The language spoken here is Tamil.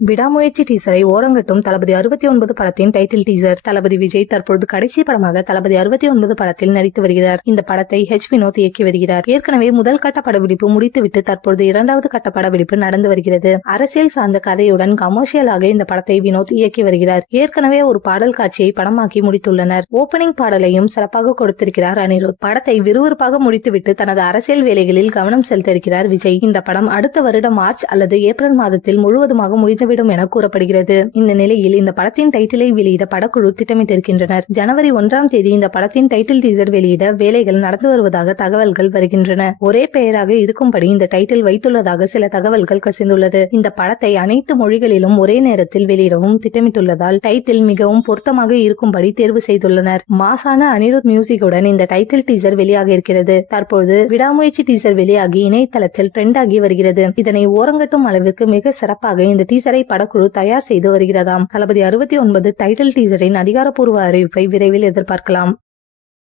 விடாமுயற்சி டீசரை ஓரங்கட்டும் தளபதி 69 படத்தின் டைட்டில் டீசர். தளபதி விஜய் தற்பொழுது கடைசி படமாக தளபதி 69 படத்தில் நடித்து வருகிறார். இந்த படத்தை வினோத் இயக்கி வருகிறார். ஏற்கனவே முதல் கட்ட படப்பிடிப்பு முடித்துவிட்டு தற்பொழுது இரண்டாவது கட்ட படப்பிடிப்பு நடந்து வருகிறது. அரசியல் சார்ந்த கதையுடன் கமர்ஷியலாக இந்த படத்தை வினோத் இயக்கி வருகிறார். ஏற்கனவே ஒரு பாடல் காட்சியை படமாக்கி முடித்துள்ளனர். ஓபனிங் பாடலையும் சிறப்பாக கொடுத்திருக்கிறார் அனிருத். படத்தை விறுவிறுப்பாக முடித்துவிட்டு தனது அரசியல் வேலைகளில் கவனம் செலுத்த இருக்கிறார் விஜய். இந்த படம் அடுத்த வருடம் மார்ச் அல்லது ஏப்ரல் மாதத்தில் முழுவதுமாக முடிந்துவிடும் என கூறப்படுகிறது. இந்த நிலையில் இந்த படத்தின் டைட்டிலை வெளியிட படக்குழு திட்டமிட்டிருக்கின்றனர். ஜனவரி 1ஆம் தேதி இந்த படத்தின் டைட்டில் டீசர் வெளியிட வேலைகள் நடந்து வருவதாக தகவல்கள் வருகின்றன. ஒரே பெயராக இருக்கும்படி இந்த டைட்டில் வைத்துள்ளதாக சில தகவல்கள் கசிந்துள்ளது. இந்த படத்தை அனைத்து மொழிகளிலும் ஒரே நேரத்தில் வெளியிடவும் திட்டமிட்டுள்ளதால் டைட்டில் மிகவும் பொருத்தமாக இருக்கும்படி தேர்வு செய்துள்ளனர். மாசான அனிருத் மியூசிக்குடன் இந்த டைட்டில் டீசர் வெளியாக இருக்கிறது. தற்போது விடாமுயற்சி டீசர் வெளியாகி இணையதளத்தில் ட்ரெண்ட் ஆகி வருகிறது. இதனை ஓரங்கட்டும் அளவிற்கு மிக சிறப்பாக இந்த டீசரை படக்குழு தயார் செய்து வருகிறதாம். தளபதி 69 டைட்டில் டீசரின் அதிகாரப்பூர்வ அறிவிப்பை விரைவில் எதிர்பார்க்கலாம்.